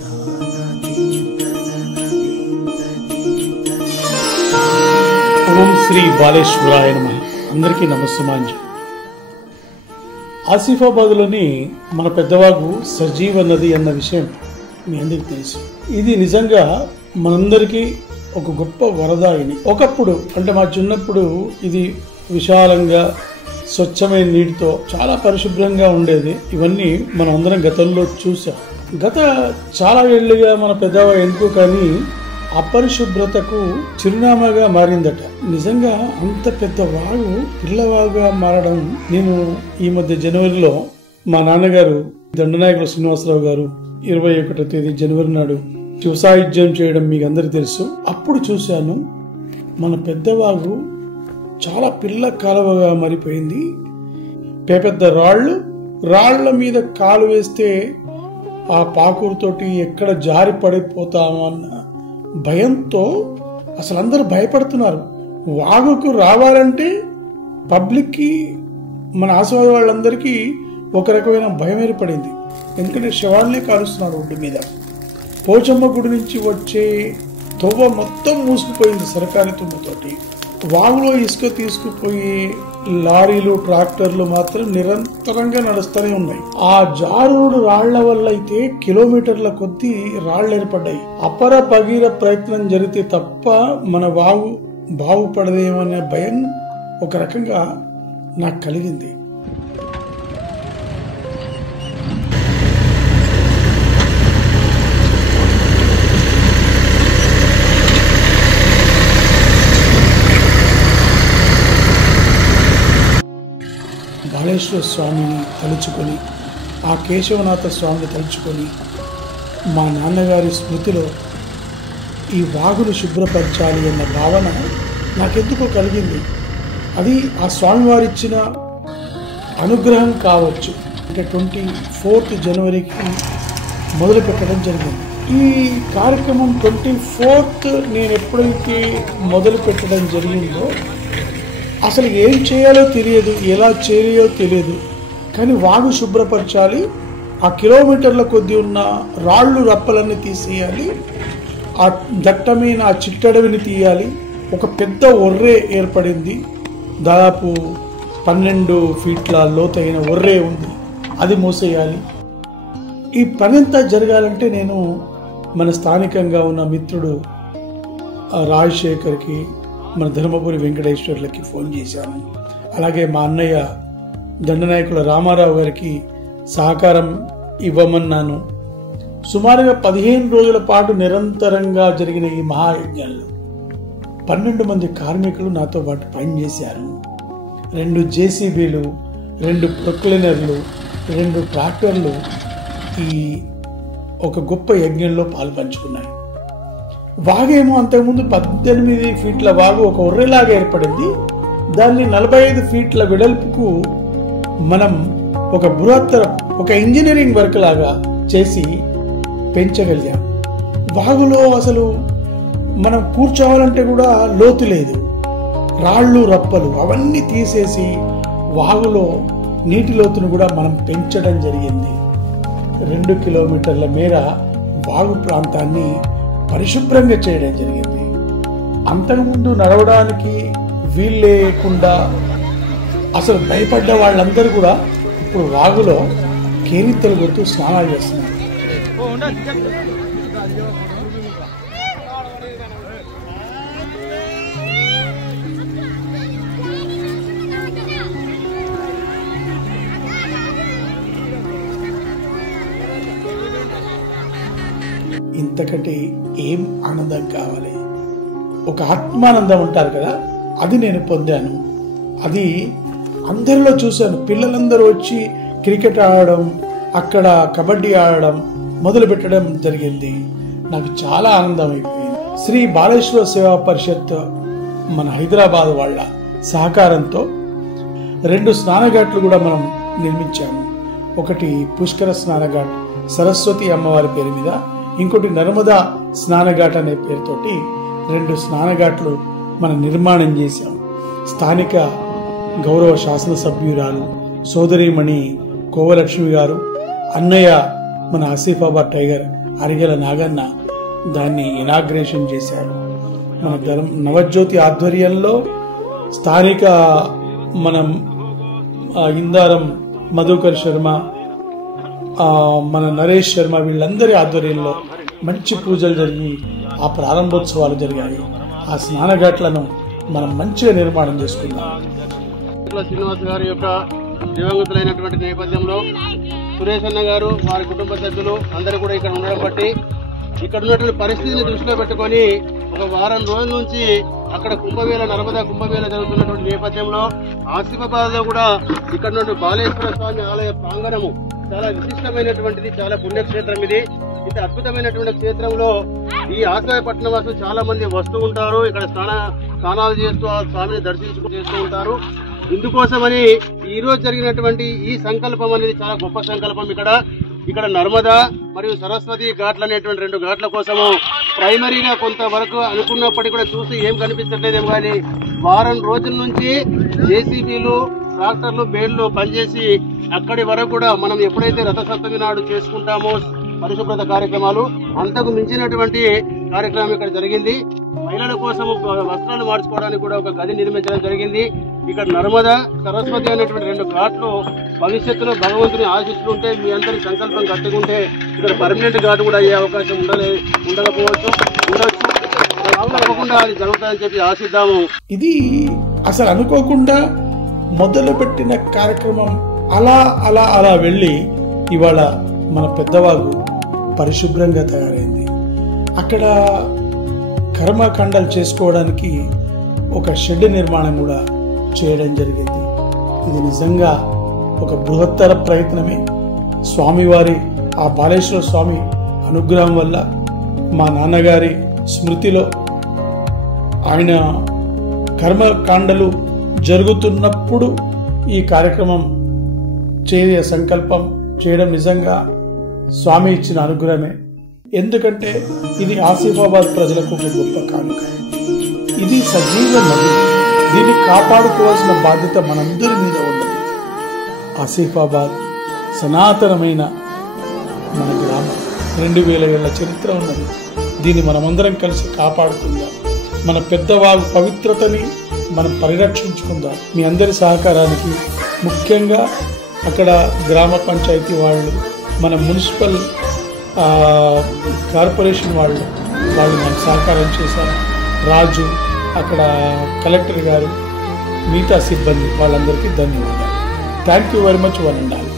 ఓం శ్రీ బాలేశ్వరాయ నమః. అందరికీ నమస్సమాంజలి. ఆసిఫాబాద్లోని మన పెద్దవాగు సజీవ నది అన్న విషయం మీ అందరికీ తెలుసు. ఇది నిజంగా మనందరికీ ఒక గొప్ప వరదాయిని. ఒకప్పుడు అంటే మా చిన్నప్పుడు ఇది విశాలంగా స్వచ్ఛమైన నీటితో చాలా పరిశుభ్రంగా ఉండేది. ఇవన్నీ మనం అందరం గతంలో చూసాం. గత చాలా ఏళ్లుగా మన పెద్దవా ఎందుకు కానీ అపరిశుభ్రతకు చిరునామాగా మారిందట. నిజంగా అంత పెద్ద వాగు పిల్లవాగుగా మారడం నేను ఈ మధ్య జనవరిలో మా నాన్నగారు దండనాయకుల శ్రీనివాసరావు గారు 21వ తేదీ జనవరి నాడు శివసాయుధ్యం చేయడం మీకు అందరికీ తెలుసు. అప్పుడు చూశాను మన పెద్దవాగు చాలా పిల్ల కాలువగా మారిపోయింది. పెద్ద రాళ్ల మీద కాలు వేస్తే ఆ పాకురుతోటి ఎక్కడ జారి పడిపోతామో అన్న భయంతో అసలు అందరూ భయపడుతున్నారు. వాగుకు రావాలంటే పబ్లిక్కి మన ఆశవాది వాళ్ళందరికీ ఒక రకమైన భయం ఏర్పడింది. ఎందుకంటే శవాలనే కాలుస్తున్నారు ఒడ్డు మీద. పోచమ్మ గుడి నుంచి వచ్చే తొవ్వ మొత్తం మూసుకుపోయింది సర్కారీ తుమ్మతోటి. వాగులో ఇసుక తీసుకుపోయి లారీలు ట్రాక్టర్లు మాత్రం నిరంతరంగా నడుస్తూనే ఉన్నాయి. ఆ జారుడు రాళ్ల వల్ల అయితే కిలోమీటర్ల కొద్దీ రాళ్లు ఏర్పడ్డాయి. అపర భగీర ప్రయత్నం జరిగితే తప్ప మన వాగు బాగుపడదేమనే భయం ఒక రకంగా నాకు కలిగింది. బాలేశ్వర స్వామిని తలుచుకొని ఆ కేశవనాథ స్వామిని తలుచుకొని మా నాన్నగారి స్మృతిలో ఈ వాగును శుభ్రపరచాలి అన్న భావన నాకెందుకో కలిగింది. అది ఆ స్వామివారిచ్చిన అనుగ్రహం కావచ్చు. అంటే 24th జనవరికి మొదలు పెట్టడం జరిగింది. ఈ కార్యక్రమం 24th నేను ఎప్పుడైతే మొదలు పెట్టడం జరిగిందో అసలు ఏం చేయాలో తెలియదు, ఎలా చేయాలో తెలియదు. కానీ వాగు శుభ్రపరచాలి, ఆ కిలోమీటర్ల కొద్ది ఉన్న రాళ్ళు రప్పలన్నీ తీసేయాలి, ఆ దట్టమైన ఆ చిట్టడవిని తీయాలి. ఒక పెద్ద ఒర్రే ఏర్పడింది. దాదాపు 12 ఫీట్ల లోతైన ఒర్రే ఉంది, అది మూసేయాలి. ఈ పనంతా జరగాలంటే నేను మన స్థానికంగా ఉన్న మిత్రుడు రాజశేఖర్కి, మన ధర్మపురి వెంకటేశ్వర్లకి ఫోన్ చేశాను. అలాగే మా అన్నయ్య దండనాయకుల రామారావు గారికి సహకారం ఇవ్వమన్నాను. సుమారుగా 15 రోజుల పాటు నిరంతరంగా జరిగిన ఈ మహాయజ్ఞంలో 12 మంది కార్మికులు నాతో పాటు పనిచేశారు. 2 జేసీబీలు, 2 ప్రొక్లైనర్లు, 2 ట్రాక్టర్లు ఈ ఒక గొప్ప యజ్ఞంలో పాల్పంచుకున్నాయి. వాగేమో అంతకుముందు 18 ఫీట్ల వాగు ఒక ఒర్రెలాగా ఏర్పడింది. దాన్ని 45 ఫీట్ల వెడల్పుకు మనం ఒక బృహత్తర ఒక ఇంజనీరింగ్ వర్క్ లాగా చేసి పెంచగలిగాం. వాగులో అసలు మనం కూర్చోవాలంటే కూడా లోతు లేదు. రాళ్ళు రప్పలు అవన్నీ తీసేసి వాగులో నీటి లోతును కూడా మనం పెంచడం జరిగింది. 2 కిలోమీటర్ల మేర వాగు ప్రాంతాన్ని పరిశుభ్రంగా చేయడం జరిగింది. అంతకుముందు నడవడానికి వీలు లేకుండా అసలు భయపడ్డ వాళ్ళందరూ కూడా ఇప్పుడు వాగులో కేరింతలు కొడుతూ స్నానాలు చేస్తున్నారు. ఇంతకంటే ఏం ఆనందం కావాలి? ఒక ఆత్మానందం అంటారు కదా, అది నేను పొందాను. అది అందరిలో చూశాను. పిల్లలందరూ వచ్చి క్రికెట్ ఆడడం, అక్కడ కబడ్డీ ఆడడం మొదలు పెట్టడం జరిగింది. నాకు చాలా ఆనందం అయిపోయింది. శ్రీ బాలేశ్వర సేవా పరిషత్ మన హైదరాబాద్ వాళ్ళ సహకారంతో 2 స్నానఘాట్లు కూడా మనం నిర్మించాము. ఒకటి పుష్కర స్నానఘాట్ సరస్వతి అమ్మవారి పేరు మీద, ఇంకోటి నర్మదా స్నానఘాట్ అనే పేరుతోటి 2 స్నానఘాట్లు మనం నిర్మాణం చేశాం. స్థానిక గౌరవ శాసనసభ్యురాలు సోదరిమణి కోవలక్ష్మి గారు, అన్నయ్య మన ఆసిఫాబాద్ టైగర్ అరిగెల నాగన్న దాన్ని ఇనాగ్రేషన్ చేశారు. మన నవజ్యోతి ఆధ్వర్యంలో స్థానిక మనం ఇందారం మధుకర్ శర్మ, మన నరేష్ శర్మ వీళ్ళందరి ఆధ్వర్యంలో మంచి పూజలు జరిగి ఆ ప్రారంభోత్సవాలు జరిగాయి. ఆ స్నానఘాట్లను మనం మంచిగా నిర్మాణం చేసుకున్నాం. శ్రీనివాస్ గారి యొక్క దివంగతులైనటువంటి నేపథ్యంలో సురేష్ అన్న గారు వారి కుటుంబ సభ్యులు అందరూ కూడా ఇక్కడ ఉండడం బట్టి ఇక్కడ ఉన్నటువంటి పరిస్థితిని దృష్టిలో పెట్టుకొని ఒక వారం రోజుల నుంచి అక్కడ కుంభమేళ, నర్మదా కుంభమేళ జరుగుతున్నటువంటి నేపథ్యంలో ఆసిఫాబాద్ లో కూడా ఇక్కడ నుండి బాలేశ్వర స్వామి ఆలయ ప్రాంగణము చాలా విశిష్టమైనటువంటిది, చాలా పుణ్యక్షేత్రం. ఇది ఇంత అద్భుతమైనటువంటి క్షేత్రంలో ఈ ఆశ్రయపట్నం వాసులు చాలా మంది వస్తూ ఉంటారు. ఇక్కడ స్నానాలు చేస్తూ ఆ స్వామిని చేస్తూ ఉంటారు. ఇందుకోసమని ఈ రోజు జరిగినటువంటి ఈ సంకల్పం అనేది చాలా గొప్ప సంకల్పం. ఇక్కడ నర్మదా మరియు సరస్వతి ఘాట్లు అనేటువంటి 2 ఘాట్ల కోసము ప్రైమరీగా కొంతవరకు అనుకున్నప్పటికీ కూడా చూసి ఏం కనిపించట్లేదేమో కానీ వారం రోజుల నుంచి జేసీబీలు, ట్రాక్టర్లు, బేళ్లు పనిచేసి అక్కడి వరకు కూడా మనం ఎప్పుడైతే రథసప్తమి నాడు చేసుకుంటామో పరిశుభ్రత కార్యక్రమాలు, అంతకు మించినటువంటి కార్యక్రమం ఇక్కడ జరిగింది. మహిళల కోసం వస్త్రాలు మార్చుకోవడానికి కూడా ఒక గది నిర్మించడం జరిగింది. ఇక్కడ నర్మదా, సరస్వతి అనేటువంటి 2 ఘాట్లు భవిష్యత్తులో భగవంతుని ఆశీస్సులు ఉంటే, మీ అందరి సంకల్పం కట్టుకుంటే ఇక్కడ పర్మనెంట్ ఘాట్ కూడా అయ్యే అవకాశం ఉండకపోవచ్చు, ఉండొచ్చు. తప్పకుండా అది జరుగుతుందని చెప్పి ఆశిద్దాము. ఇది అసలు అనుకోకుండా మొదలుపెట్టిన కార్యక్రమం అలా అలా అలా వెళ్ళి ఇవాళ మన పెద్దవాగు పరిశుభ్రంగా తయారైంది. అక్కడ కర్మకాండాలు చేసుకోవడానికి ఒక షెడ్ నిర్మాణం కూడా చేయడం జరిగింది. ఇది నిజంగా ఒక బృహత్తర ప్రయత్నమే. స్వామివారి ఆ బాలేశ్వర స్వామి అనుగ్రహం వల్ల మా నాన్నగారి స్మృతిలో ఆయన కర్మకాండలు జరుగుతున్నప్పుడు ఈ కార్యక్రమం సంకల్పం చేయడం నిజంగా స్వామి ఇచ్చిన అనుగ్రహమే. ఎందుకంటే ఇది ఆసిఫాబాద్ ప్రజలకు ఒక గొప్ప కానుక. ఇది సజీవ నది, దీన్ని కాపాడుకోవాల్సిన బాధ్యత మనందరి మీద ఉన్నది. ఆసిఫాబాద్ సనాతనమైన మన గ్రామం, 2000 ఏళ్ల చరిత్ర ఉన్నది. దీన్ని మనమందరం కలిసి కాపాడుకుందాం. మన పెద్దవాగు పవిత్రతని మనం పరిరక్షించుకుందాం. మీ అందరి సహకారానికి, ముఖ్యంగా అక్కడ గ్రామ పంచాయతీ వాళ్ళు, మన మున్సిపల్ కార్పొరేషన్ వాళ్ళు మనకు సహకారం చేశారు. రాజు, అక్కడ కలెక్టర్ గారు, మిగతా సిబ్బంది వాళ్ళందరికీ ధన్యవాదాలు. Thank you very much. One and all.